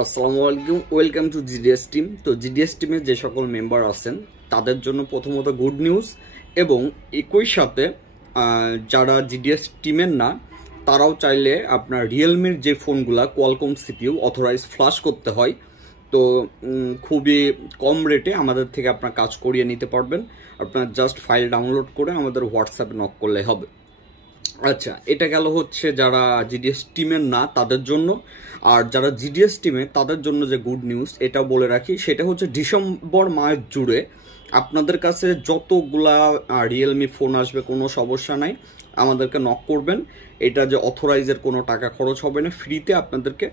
আসসালামু আলাইকুম, welcome to GDS team. তো জিডিএস টিমের যে সকল মেম্বার আছেন তাদের জন্য প্রথমত গুড নিউজ, এবং একই সাথে যারা জিডিএস টিমের না তারাও চাইলে আপনার রিয়েলমির যে ফোনগুলা কোয়ালকম সিপিইউ অথরাইজ ফ্লাশ করতে হয়, তো খুবই কম রেটে আমাদের থেকে আপনার কাজ করিয়ে নিতে পারবেন। আপনার জাস্ট ফাইল ডাউনলোড করে আমাদের হোয়াটসঅ্যাপে নক করলে হবে। আচ্ছা, এটা গেল হচ্ছে যারা জিডিএস টিমের না তাদের জন্য। আর যারা জিডিএস টিমে তাদের জন্য যে গুড নিউজ এটা বলে রাখি, সেটা হচ্ছে ডিসেম্বর মাস জুড়ে আপনাদের কাছে যতগুলা রিয়েলমি ফোন আসবে কোনো সমস্যা নাই, আমাদেরকে নক করবেন। এটা যে অথরাইজের কোনো টাকা খরচ হবে না, ফ্রিতে আপনাদেরকে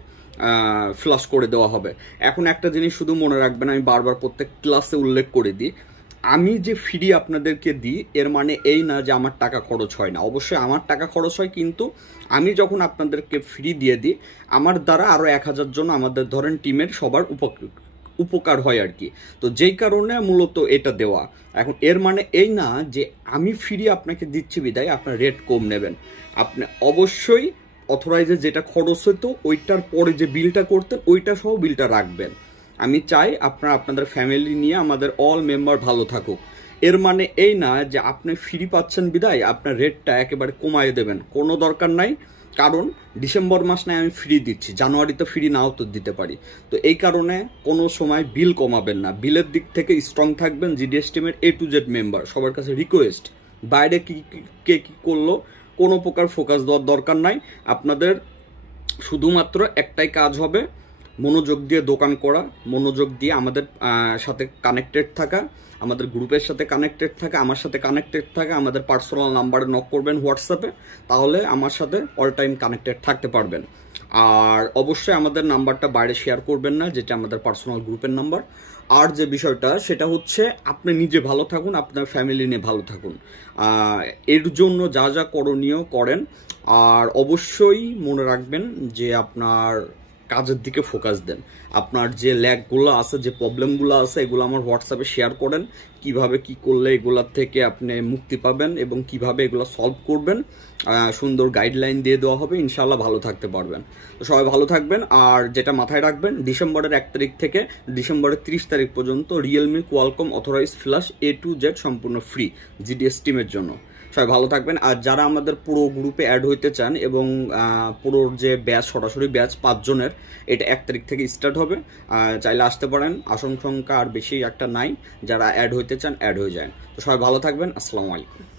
ফ্লাশ করে দেওয়া হবে। এখন একটা জিনিস শুধু মনে রাখবেন, আমি বারবার প্রত্যেক ক্লাসে উল্লেখ করে দিই, আমি যে ফ্রি আপনাদেরকে দিই এর মানে এই না যে আমার টাকা খরচ হয় না। অবশ্যই আমার টাকা খরচ হয়, কিন্তু আমি যখন আপনাদেরকে ফ্রি দিয়ে দিই আমার দ্বারা আরও 1000 জন আমাদের ধরেন টিমের সবার উপকার হয় আর কি। তো যেই কারণে মূলত এটা দেওয়া। এখন এর মানে এই না যে আমি ফ্রি আপনাকে দিচ্ছি বিদায় আপনার রেট কম নেবেন। আপনি অবশ্যই অথরাইজে যেটা খরচ হতো ওইটার পরে যে বিলটা করতেন ওইটা সহ বিলটা রাখবেন। আমি চাই আপনাদের ফ্যামিলি নিয়ে আমাদের অল মেম্বার ভালো থাকুক। এর মানে এই না যে আপনি ফ্রি পাচ্ছেন বিদায় আপনার রেটটা একেবারে কমায় দেবেন, কোনো দরকার নাই। কারণ ডিসেম্বর মাস নাই আমি ফ্রি দিচ্ছি, জানুয়ারিতে ফ্রি নাও তো দিতে পারি। তো এই কারণে কোনো সময় বিল কমাবেন না, বিলের দিক থেকে স্ট্রং থাকবেন। জিডিএস টিমের A to Z মেম্বার সবার কাছে রিকোয়েস্ট, বাইরে কে কি করলো কোনো প্রকার ফোকাস দেওয়ার দরকার নাই। আপনাদের শুধুমাত্র একটাই কাজ হবে, মনোযোগ দিয়ে দোকান করা, মনোযোগ দিয়ে আমাদের সাথে কানেক্টেড থাকা, আমাদের গ্রুপের সাথে কানেক্টেড থাকা, আমার সাথে কানেক্টেড থাকা। আমাদের পার্সোনাল নাম্বারে নক করবেন হোয়াটসঅ্যাপে, তাহলে আমার সাথে অল টাইম কানেক্টেড থাকতে পারবেন। আর অবশ্যই আমাদের নাম্বারটা বাইরে শেয়ার করবেন না, যেটা আমাদের পার্সোনাল গ্রুপের নাম্বার। আর যে বিষয়টা সেটা হচ্ছে আপনি নিজে ভালো থাকুন, আপনার ফ্যামিলি নিয়ে ভালো থাকুন। এর জন্য যা যা করণীয় করেন। আর অবশ্যই মনে রাখবেন যে আপনার কাজের দিকে ফোকাস দেন। আপনার যে ল্যাগগুলো আছে, যে প্রবলেমগুলো আছে, এগুলো আমার হোয়াটসঅ্যাপে শেয়ার করেন, কিভাবে কি করলে এগুলোর থেকে আপনি মুক্তি পাবেন এবং কিভাবে এগুলো সলভ করবেন। সুন্দর গাইডলাইন দিয়ে দেওয়া হবে, ইনশাল্লাহ ভালো থাকতে পারবেন। তো সবাই ভালো থাকবেন। আর যেটা মাথায় রাখবেন, ডিসেম্বরের 1 তারিখ থেকে ডিসেম্বরের 30 তারিখ পর্যন্ত Realme Qualcomm authorize flash A to Z সম্পূর্ণ ফ্রি জিডিএস টিমের জন্য। সবাই ভালো থাকবেন। আর যারা আমাদের পুরো গ্রুপে অ্যাড হইতে চান এবং পুরো যে ব্যাচ, সরাসরি ব্যাচ 5 জনের, এটা 1 তারিখ থেকে স্টার্ট হবে। চাইলে আসতে পারেন, আসন সংখ্যা আর বেশি একটা নাই। যারা অ্যাড হইতে চান অ্যাড হয়ে যায়। তো সবাই ভালো থাকবেন। আসসালামু আলাইকুম।